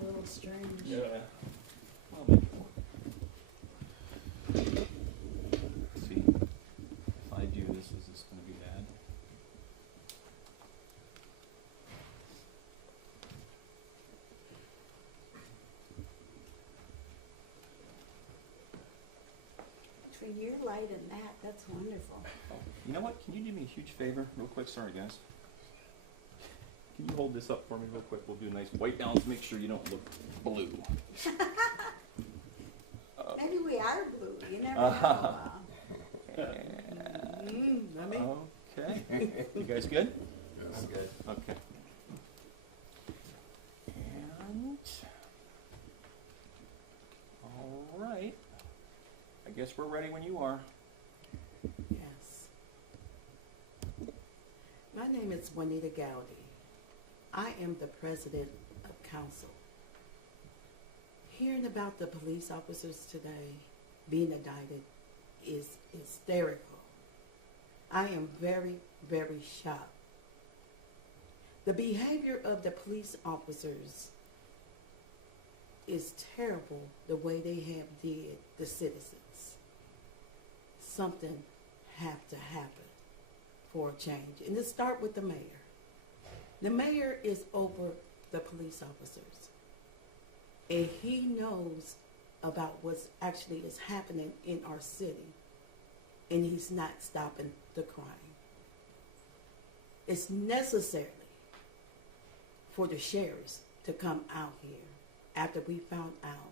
a little strange. Yeah. I'll make it work. See, if I do this, is this going to be bad? Between your light and that's wonderful. Oh, you know what? Can you do me a huge favor, real quick? Sorry, guys. Can you hold this up for me real quick? We'll do a nice white balance. Make sure you don't look blue. Maybe we are blue. You never know. Not me. Okay. You guys good? Yes. Good. Okay. And all right. I guess we're ready when you are. Yes. My name is Juanita Gowdy. I am the president of council. Hearing about the police officers today being indicted is hysterical. I am very, very shocked. The behavior of the police officers is terrible, the way they have did the citizens. Something have to happen for a change. And it start with the mayor. The mayor is over the police officers. And he knows about what's actually is happening in our city. And he's not stopping the crime. It's necessary for the sheriffs to come out here after we found out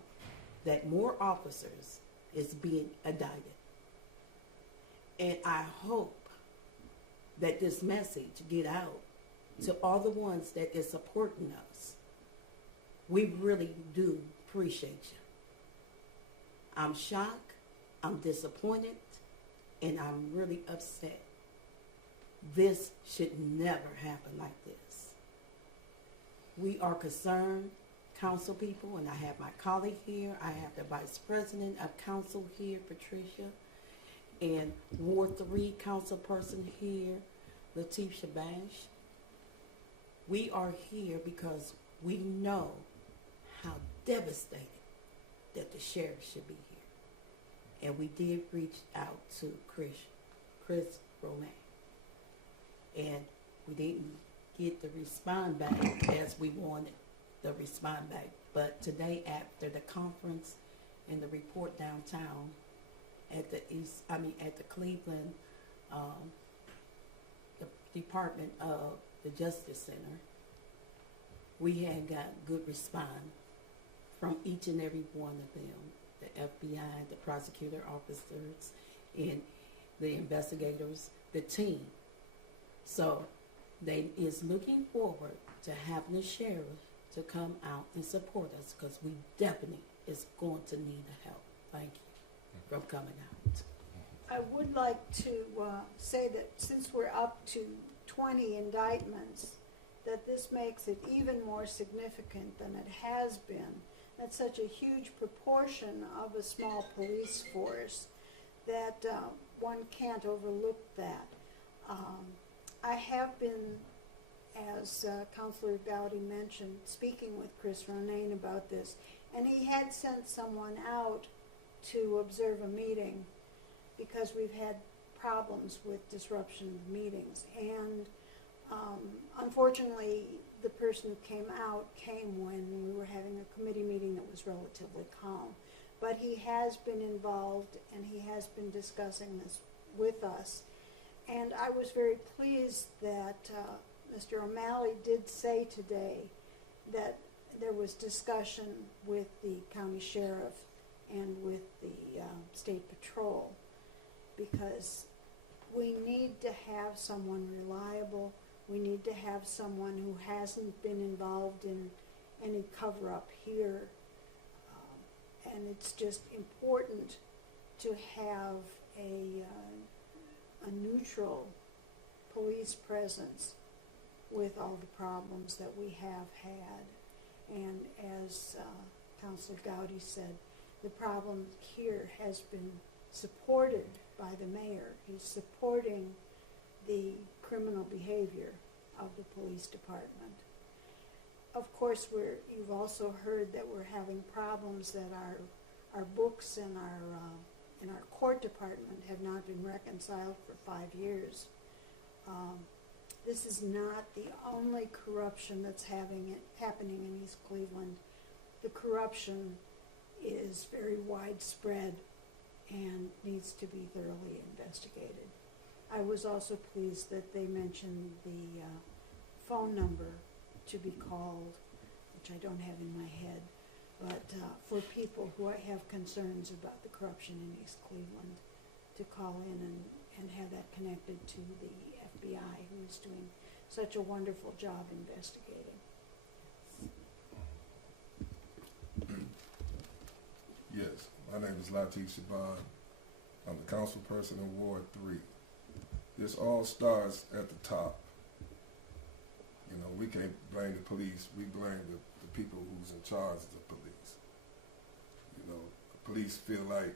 that more officers is being indicted. And I hope that this message get out to all the ones that is supporting us. We really do appreciate you. I'm shocked, I'm disappointed, and I'm really upset. This should never happen like this. We are concerned, council people, and I have my colleague here. I have the vice president of council here, Patricia, and Ward 3 council person here, Lateef Shabash. We are here because we know how devastated that the sheriff should be here. And we did reach out to Chris Romain. And we didn't get the respond back as we wanted the respond back. But today after the conference and the report downtown at the at the Cleveland the Department of the Justice Center, we had got good response from each and every one of them, the FBI, the prosecutor officers, and the investigators, the team. So they is looking forward to having the sheriff to come out and support us, because we definitely is going to need the help. Thank you from coming out. I would like to say that since we're up to 20 indictments, that this makes it even more significant than it has been. That's such a huge proportion of a small police force that one can't overlook that. I have been, as Councilor Gowdy mentioned, speaking with Chris Ronayne about this, and he had sent someone out to observe a meeting because we've had problems with disruption of meetings. And unfortunately, the person who came when we were having a committee meeting that was relatively calm. But he has been involved and he has been discussing this with us. And I was very pleased that Mr. O'Malley did say today that there was discussion with the county sheriff and with the state patrol, because we need to have someone reliable. We need to have someone who hasn't been involved in any cover-up here. And it's just important to have a neutral police presence with all the problems that we have had. And as Councilor Gowdy said, the problem here has been supported by the mayor. He's supporting the criminal behavior of the police department. of course, you've also heard that we're having problems that our books in our court department have not been reconciled for 5 years. This is not the only corruption that's happening in East Cleveland. The corruption is very widespread and needs to be thoroughly investigated. I was also pleased that they mentioned the phone number to be called, which I don't have in my head, but for people who have concerns about the corruption in East Cleveland, to call in and have that connected to the FBI, who is doing such a wonderful job investigating. Yes, my name is Latif Shaban. I'm the council person in Ward 3. This all starts at the top. You know, we can't blame the police. We blame the people who's in charge of the police. You know, the police feel like,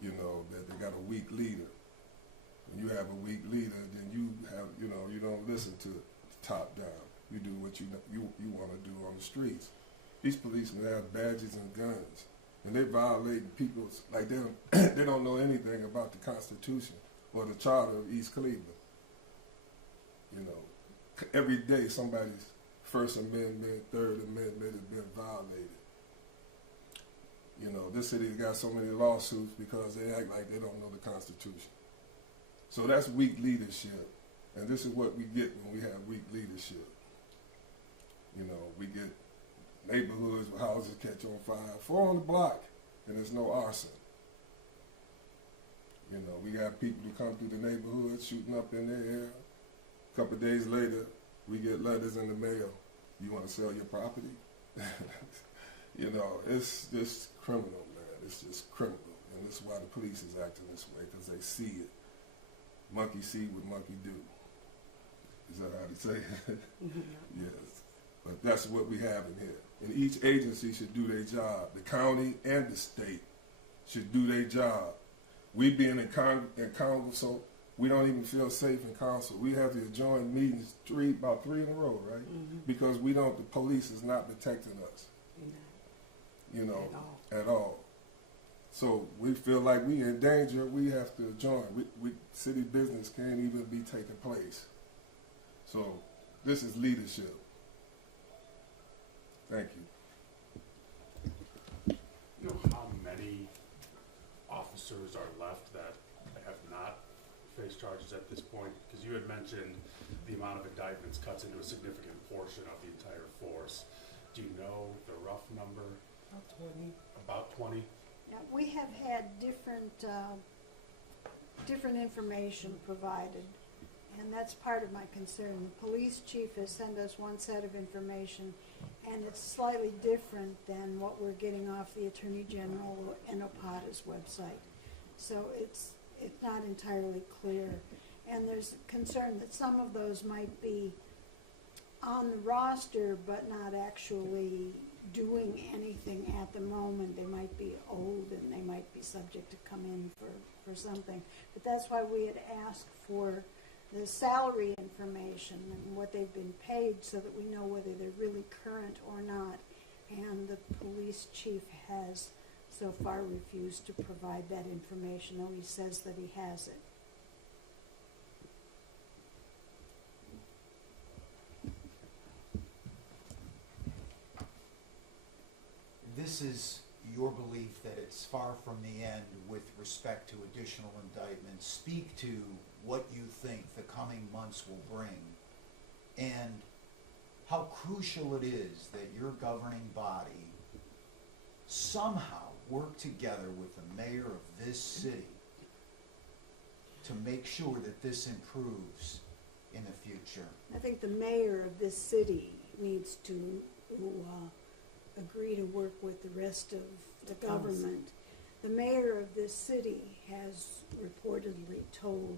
you know, that they got a weak leader. When you have a weak leader, then you have, you know, you don't listen to the top down. You do what you want to do on the streets. These policemen have badges and guns, and they violate people's, like they don't know anything about the Constitution or the Charter of East Cleveland. You know, every day somebody's First Amendment, Third Amendment has been violated. You know, this city's got so many lawsuits because they act like they don't know the Constitution. So that's weak leadership, and this is what we get when we have weak leadership. You know, we get neighborhoods where houses catch on fire, 4 on the block, and there's no arson. You know, we got people who come through the neighborhood shooting up in their air. A couple of days later, we get letters in the mail. You want to sell your property? You know, it's just criminal, man. It's just criminal. And this is why the police is acting this way, because they see it. Monkey see what monkey do. Is that how they say it? Yes. But that's what we have in here. And each agency should do their job. The county and the state should do their job. We being in Congress, so we don't even feel safe in council. We have to adjourn meetings about three in a row, right? Mm-hmm. Because the police is not protecting us. No. You know, at all. So we feel like we in danger. We have to adjourn. City business can't even be taking place. So this is leadership. Thank you. You know how many officers are left that have not faced charges at this point? Because you had mentioned the amount of indictments cuts into a significant portion of the entire force. Do you know the rough number? About 20. About 20? Yeah, we have had different information provided, and that's part of my concern. The police chief has sent us one set of information, and it's slightly different than what we're getting off the Attorney General and OPADA's website. So it's not entirely clear. And there's concern that some of those might be on the roster but not actually doing anything at the moment. They might be old and they might be subject to come in for something. But that's why we had asked for the salary information and what they've been paid so that we know whether they're really current or not. And the police chief has so far refused to provide that information, though he says that he has it. This is your belief that it's far from the end with respect to additional indictments. Speak to what you think the coming months will bring and how crucial it is that your governing body somehow work together with the mayor of this city to make sure that this improves in the future. I think the mayor of this city needs to agree to work with the rest of the government. The mayor of this city has reportedly told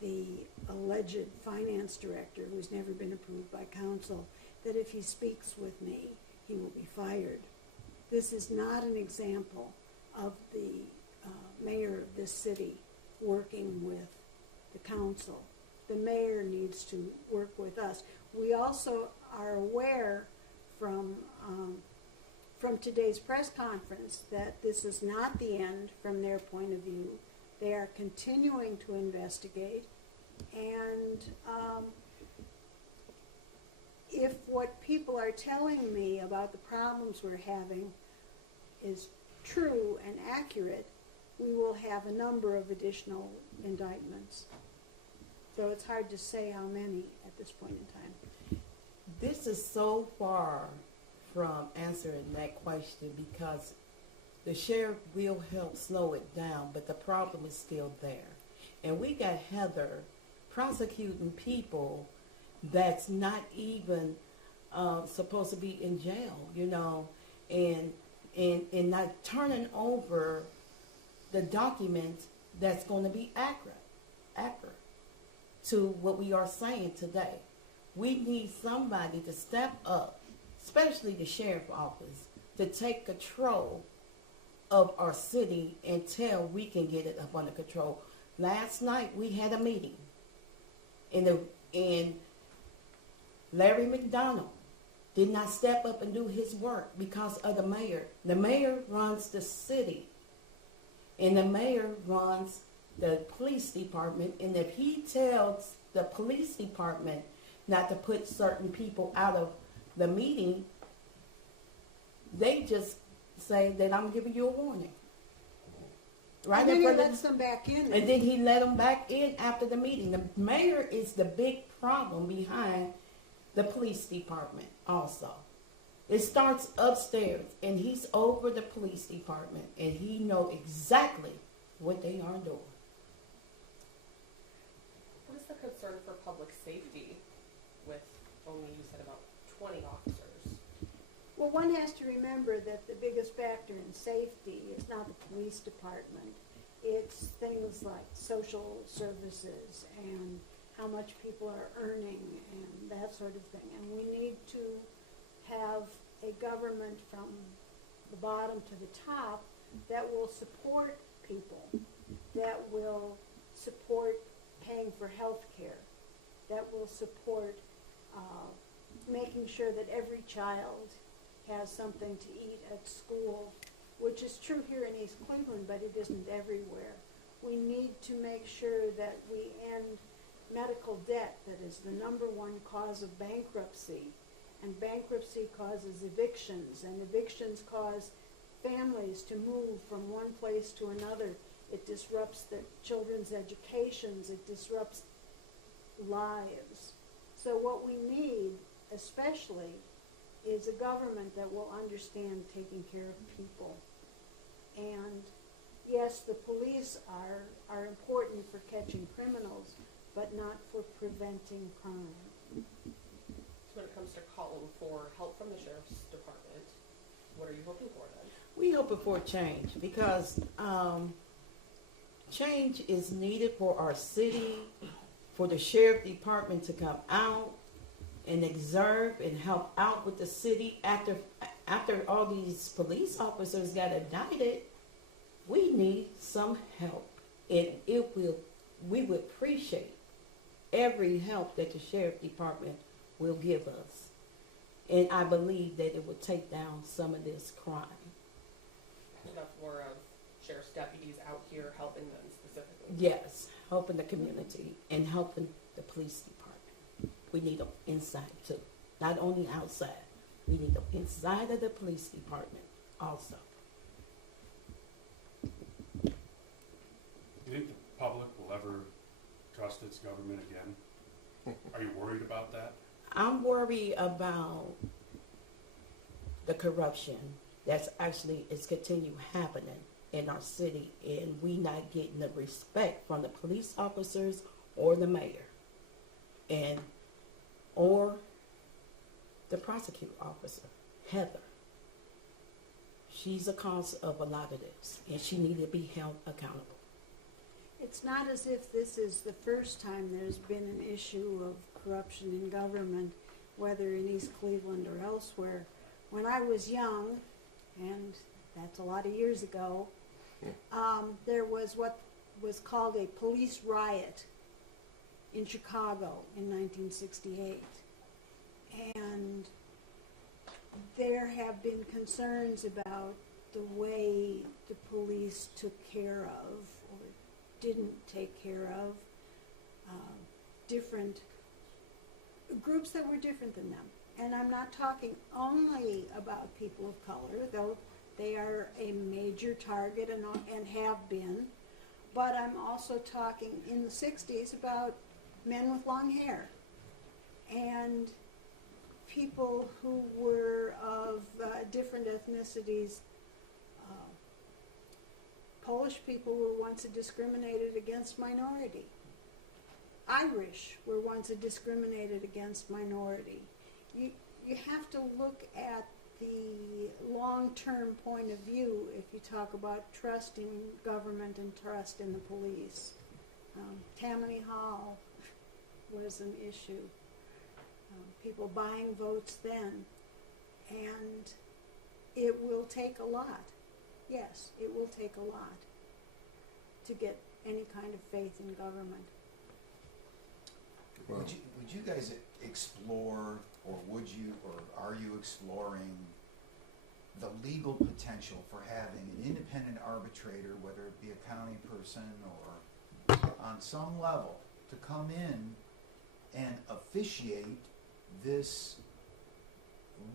the alleged finance director, who's never been approved by council, that if he speaks with me, he will be fired. This is not an example of the mayor of this city working with the council. The mayor needs to work with us. We also are aware from today's press conference that this is not the end from their point of view. They are continuing to investigate, and if what people are telling me about the problems we're having is true and accurate, we will have a number of additional indictments. So it's hard to say how many at this point in time. This is so far from answering that question because the sheriff will help slow it down, but the problem is still there. And we got Heather prosecuting people that's not even supposed to be in jail, you know, and not turning over the documents that's going to be accurate to what we are saying today. We need somebody to step up, especially the sheriff's office, to take control of our city until we can get it up under control. Last night we had a meeting, and Larry McDonald did not step up and do his work because of the mayor. The mayor runs the city, and the mayor runs the police department, and if he tells the police department not to put certain people out of the meeting, they just say that I'm giving you a warning. Right, and then he lets them back in. And then he let them back in after the meeting. The mayor is the big problem behind the police department also. It starts upstairs, and he's over the police department, and he knows exactly what they are doing. What is the concern for public safety with only, you said, about 20 officers? Well, one has to remember that the biggest factor in safety is not the police department. It's things like social services and how much people are earning and that sort of thing. And we need to have a government from the bottom to the top that will support people, that will support paying for health care, that will support making sure that every child has something to eat at school, which is true here in East Cleveland, but it isn't everywhere. We need to make sure that we end medical debt that is the number one cause of bankruptcy, and bankruptcy causes evictions, and evictions cause families to move from one place to another. It disrupts the children's educations, it disrupts lives. So what we need especially is a government that will understand taking care of people. And yes, the police are important for catching criminals, but not for preventing crime. So when it comes to calling for help from the sheriff's department, what are you hoping for then? We hoping for change because change is needed for our city, for the sheriff department to come out and observe and help out with the city after all these police officers got indicted. We need some help, and we would appreciate every help that the sheriff department will give us. And I believe that it would take down some of this crime. Enough more of sheriff's deputies out here helping them specifically? Yes, helping the community and helping the police department. We need them inside too, not only outside. We need them inside of the police department also. Do you think the public will ever trust its government again? Are you worried about that? I'm worried about the corruption that's actually is continue happening in our city, and we not getting the respect from the police officers or the mayor, or the prosecutor officer, Heather. She's a cause of a lot of this, and she needs to be held accountable. It's not as if this is the first time there's been an issue of corruption in government, whether in East Cleveland or elsewhere. When I was young, and that's a lot of years ago, there was what was called a police riot in Chicago in 1968. And there have been concerns about the way the police took care of or didn't take care of different groups that were different than them. And I'm not talking only about people of color, though they are a major target and have been, but I'm also talking in the 60s about men with long hair and people who were of different ethnicities. Polish people were once a discriminated against minority. Irish were once a discriminated against minority. You have to look at the long-term point of view if you talk about trust in government and trust in the police. Tammany Hall was an issue. People buying votes then. And it will take a lot. Yes, it will take a lot to get any kind of faith in government. Well, Would you guys explore, or would you, or are you exploring the legal potential for having an independent arbitrator, whether it be a county person or on some level, to come in and officiate this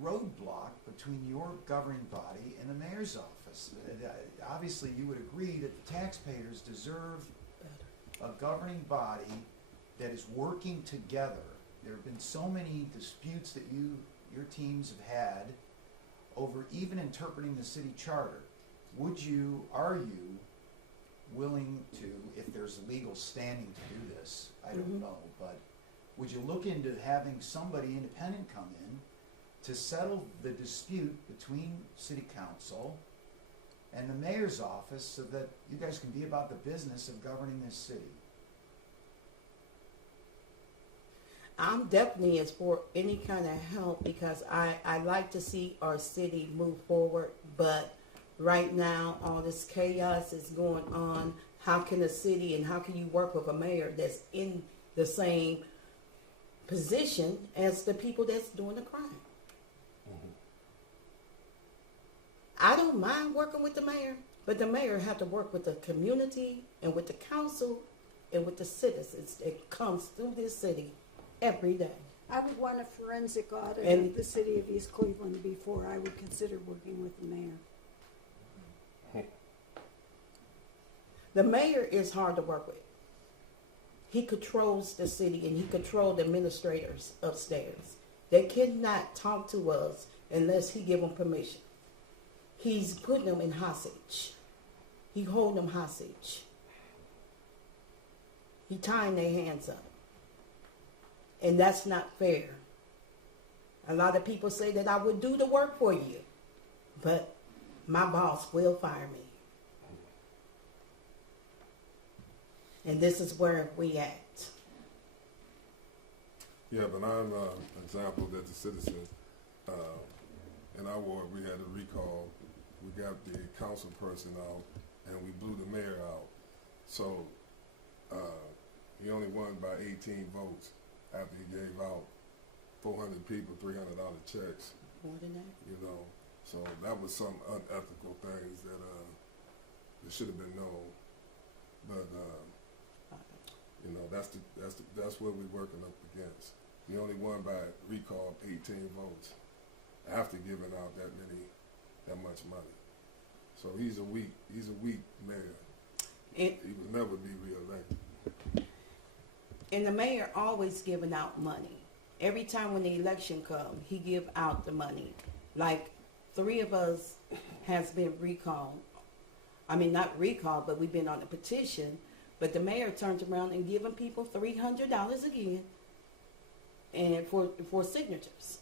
roadblock between your governing body and the mayor's office? Obviously, you would agree that the taxpayers deserve a governing body that is working together. There have been so many disputes that your teams have had over even interpreting the city charter. Are you willing to, if there's legal standing to do this, I don't know, but would you look into having somebody independent come in to settle the dispute between city council and the mayor's office so that you guys can be about the business of governing this city? I'm definitely as for any kind of help because I like to see our city move forward, but right now all this chaos is going on. How can a city and how can you work with a mayor that's in the same position as the people that's doing the crime? I don't mind working with the mayor, but the mayor have to work with the community and with the council and with the citizens that comes through this city every day. I would want a forensic audit And- of the city of East Cleveland before I would consider working with the mayor. The mayor is hard to work with. He controls the city and he controls the administrators upstairs. They cannot talk to us unless he give them permission. He's putting them in hostage. He holding them hostage. He tying their hands up. And that's not fair. A lot of people say that I would do the work for you, but my boss will fire me. And this is where we at. yeah, but I'm an example that the citizens, in our ward, we had a recall. We got the council person out, and we blew the mayor out. So he only won by 18 votes after he gave out 400 people $300 checks. More than that. You know, so that was some unethical things that should have been known. But you know, that's what we're working up against. We only won by recall 18 votes after giving out that much money. So he's a weak mayor. He would never be reelected. And the mayor always giving out money. Every time when the election comes, he give out the money. Like 3 of us has been recalled. I mean, not recalled, but we've been on a petition. But the mayor turns around and giving people $300 again, and for signatures.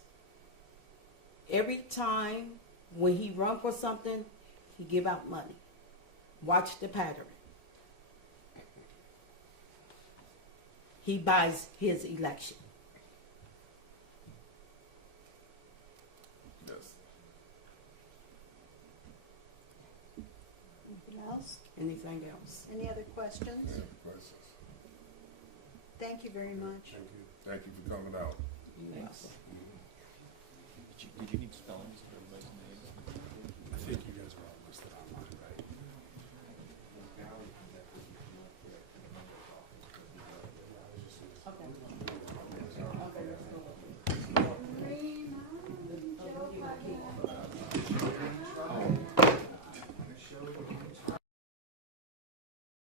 Every time when he run for something, he give out money. Watch the pattern. He buys his election. Yes. Anything else? Anything else? Any other questions? Any questions? Thank you very much. Thank you. Thank you for coming out. Yes. Did you need spellings for everybody's